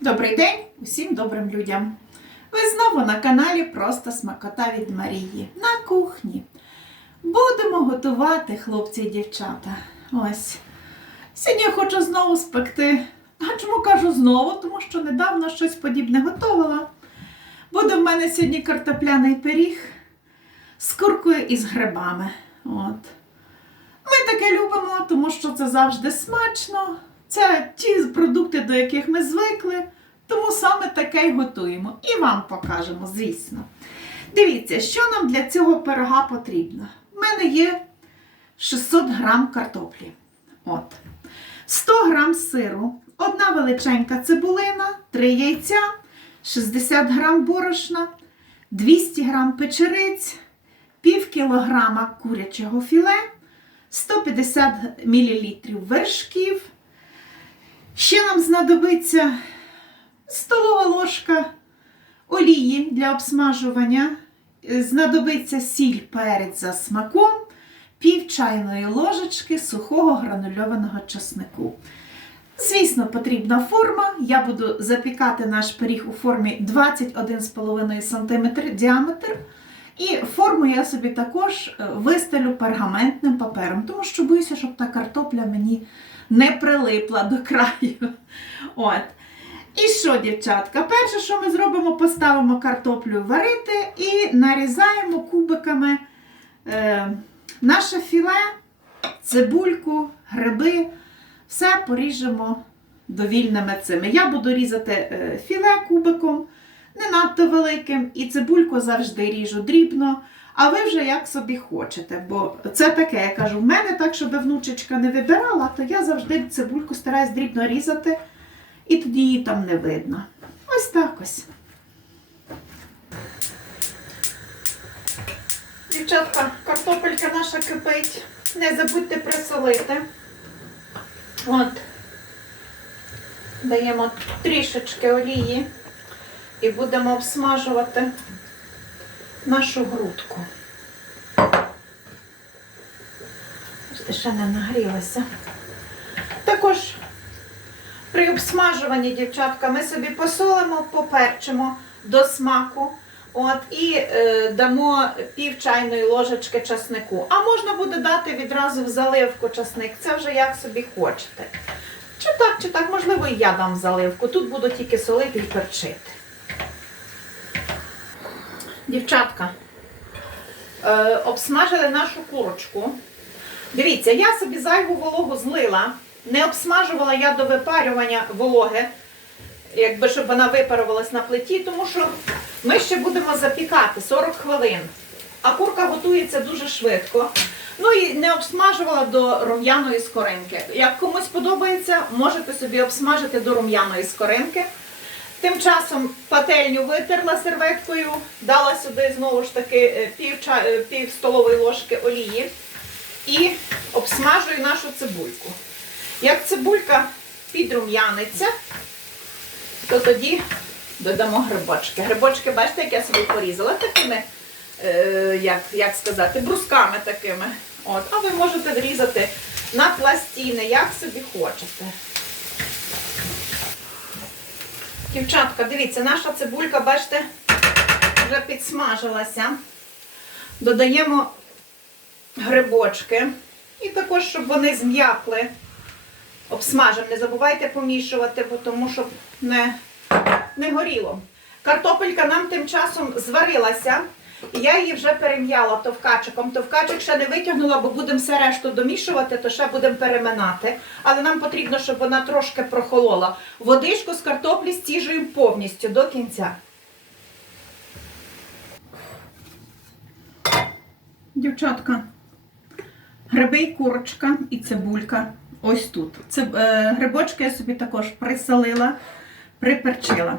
Добрий день усім добрим людям! Ви знову на каналі Просто Смакота від Марії на кухні. Будемо готувати, хлопці і дівчата. Ось. Сьогодні я хочу знову спекти. А чому кажу знову? Тому що недавно щось подібне готувала. Буде в мене сьогодні картопляний пиріг з куркою і з грибами. От. Ми таке любимо, тому що це завжди смачно. Це ті продукти, до яких ми звикли, тому саме таке й готуємо. І вам покажемо, звісно. Дивіться, що нам для цього пирога потрібно. У мене є 600 грам картоплі. От. 100 грам сиру, одна величенька цибулина, 3 яйця, 60 грам борошна, 200 грам печериць, пів кілограма курячого філе, 150 мл вершків. Ще нам знадобиться столова ложка олії для обсмажування, е, знадобиться сіль перець за смаком, пів чайної ложечки сухого гранульованого часнику. Звісно, потрібна форма. Я буду запікати наш пиріг у формі 21,5 см діаметр. І форму я собі також е, вистелю пергаментним папером, тому що боюся, щоб та картопля мені не прилипла до краю. От. І що, дівчатка? Перше, що ми зробимо, поставимо картоплю варити і нарізаємо кубиками е, наше філе, цибульку, гриби. Все поріжемо довільними цими. Я буду різати е, філе кубиком, не надто великим, і цибульку завжди ріжу дрібно. А ви вже як собі хочете, бо це таке, я кажу, в мене так, щоб внучечка не вибирала, то я завжди цибульку стараюсь дрібно різати, і тоді її там не видно. Ось так ось. Дівчатка, картопелька наша кипить. Не забудьте присолити. От. Даємо трішечки олії і будемо обсмажувати нашу грудку. Бачите, ще не нагрілася. Також при обсмажуванні, дівчатка, ми собі посолимо, поперчимо до смаку. От, і е, дамо пів чайної ложечки часнику. А можна буде дати відразу в заливку часник. Це вже як собі хочете. Чи так, чи так, можливо, і я дам заливку. Тут буду тільки солити і перчити. Дівчатка, е, обсмажили нашу курочку. Дивіться, я собі зайву вологу злила. Не обсмажувала я до випарювання вологи, якби щоб вона випарувалась на плиті, тому що ми ще будемо запікати 40 хвилин. А курка готується дуже швидко. Ну і не обсмажувала до рум'яної скоринки. Як комусь подобається, можете собі обсмажити до рум'яної скоринки. Тим часом пательню витерла серветкою, дала сюди знову ж таки е, пів, е, пів столової ложки олії і обсмажую нашу цибульку. Як цибулька підрум'яниться, то тоді додамо грибочки. Грибочки, бачите, як я собі порізала такими, е, як, як сказати, брусками такими. От. А ви можете різати на пластини, як собі хочете. Дівчатка, дивіться, наша цибулька, бачите, вже підсмажилася. Додаємо грибочки. І також, щоб вони зм'якли. Обсмажимо. Не забувайте помішувати, бо тому щоб не, не горіло. Картопелька нам тим часом зварилася. І я її вже перем'яла товкачиком. Товкачик ще не витягнула, бо будемо все решту домішувати, то ще будемо переминати. Але нам потрібно, щоб вона трошки прохолола. Водичку з картоплі стіжуємо повністю до кінця. Дівчатка, гриби і курочка і цибулька ось тут. Це, е, грибочки я собі також присолила, приперчила.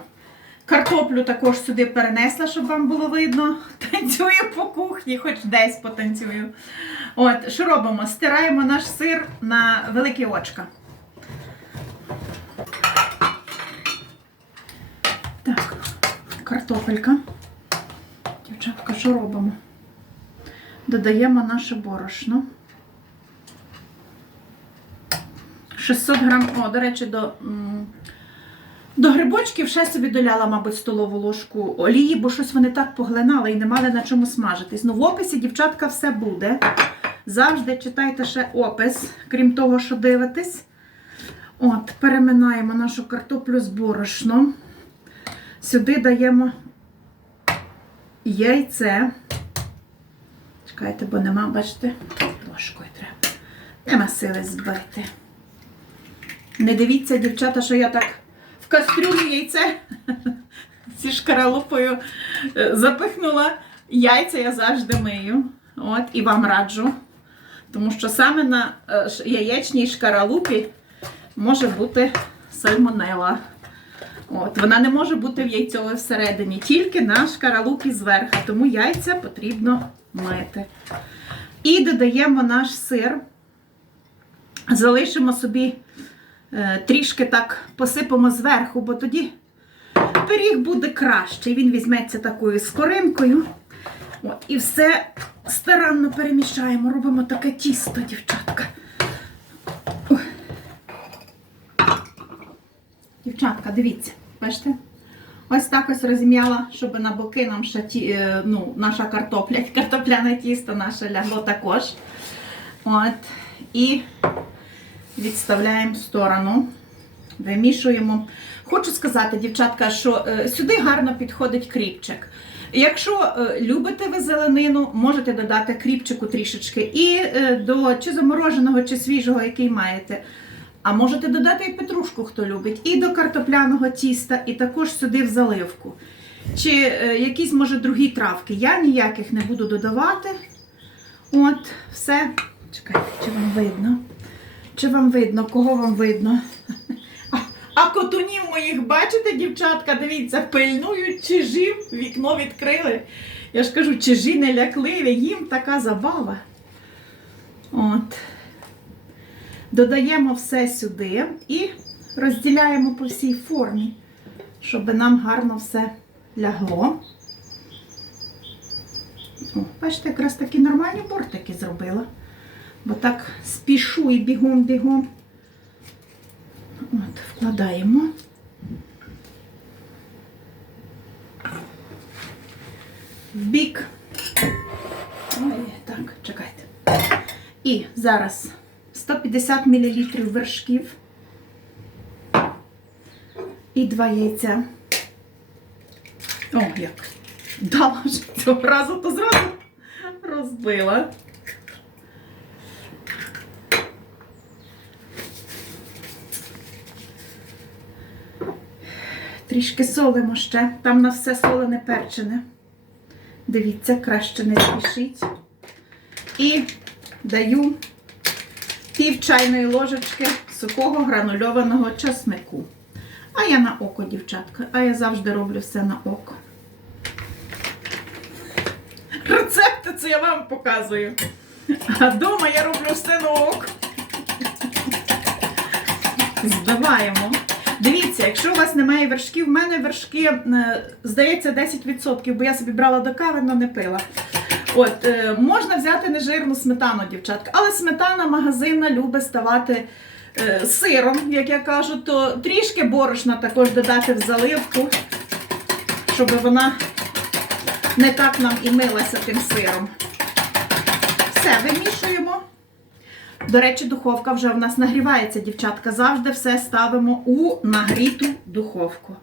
Картоплю також сюди перенесла, щоб вам було видно. Танцюю по кухні, хоч десь потанцюю. От, що робимо? Стираємо наш сир на великі очка. Так, картопелька. Дівчатка, що робимо? Додаємо наше борошно. 600 грам, о, до речі, до До грибочків ще собі доляла, мабуть, столову ложку олії, бо щось вони так поглинали і не мали на чому смажитись. Ну, в описі, дівчатка, все буде. Завжди читайте ще опис, крім того, що дивитесь. От, переминаємо нашу картоплю з борошном. Сюди даємо яйце. Чекайте, бо нема, бачите, ложкою треба. Нема сили збити. Не дивіться, дівчата, що я так кастрюлю яйце зі шкаралупою е, запихнула. Яйця я завжди мию. От, і вам раджу. Тому що саме на е, яєчній шкаралупі може бути сальмонела. От, вона не може бути в яйцьовій всередині, тільки на шкаралупі зверху. Тому яйця потрібно мити. І додаємо наш сир. Залишимо собі трішки так посипемо зверху, бо тоді пиріг буде кращий. Він візьметься такою скоринкою. От, і все старанно перемішаємо. Робимо таке тісто, дівчатка. Дівчатка, дивіться, бачите? Ось так ось розім'яла, щоб на боки нам ще ті, е, ну, наша картопля, картопляне тісто наше лягло також. От. І відставляємо в сторону, вимішуємо. Хочу сказати, дівчатка, що е, сюди гарно підходить кріпчик. Якщо е, любите ви зеленину, можете додати кріпчику трішечки і е, до чи замороженого, чи свіжого, який маєте. А можете додати і петрушку, хто любить, і до картопляного тіста, і також сюди в заливку. Чи якісь, може, другі травки. Я ніяких не буду додавати. От, все. Чекайте, чи вам видно? Чи вам видно, кого вам видно? А, а котунів моїх, бачите, дівчатка, дивіться, пильнують чижів, вікно відкрили. Я ж кажу, чижі не лякливі, їм така забава. От. Додаємо все сюди і розділяємо по всій формі, щоб нам гарно все лягло. О, бачите, якраз такі нормальні бортики зробила. Бо так спішу і бігом-бігом. От, вкладаємо. В бік. Ой, так, чекайте. І зараз 150 мл вершків і два яйця. О, як дала вже цього разу, то зразу розбила. Трішки солимо ще. Там на все солене перчене. Дивіться, краще не спішіть. І даю пів чайної ложечки сухого гранульованого часнику. А я на око, дівчатка. А я завжди роблю все на око. Рецепти це я вам показую. А вдома я роблю все на око. Збиваємо. Дивіться, якщо у вас немає вершків, в мене вершки, е, здається, 10%, бо я собі брала до кави, але не пила. От, е, можна взяти нежирну сметану, дівчатка, але сметана магазинна любить ставати е, сиром, як я кажу, то трішки борошна також додати в заливку, щоб вона не так нам і милася тим сиром. Все, вимішуємо. До речі, духовка вже в нас нагрівається, дівчатка. Завжди все ставимо у нагріту духовку.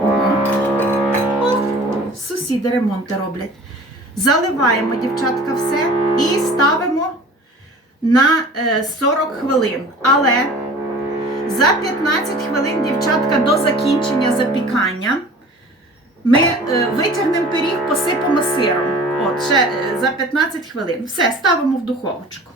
О, сусіди ремонти роблять. Заливаємо, дівчатка, все і ставимо на е, 40 хвилин. Але за 15 хвилин, дівчатка, до закінчення запікання ми е, витягнемо пиріг, посипемо сиром. От, ще е, за 15 хвилин. Все, ставимо в духовочку.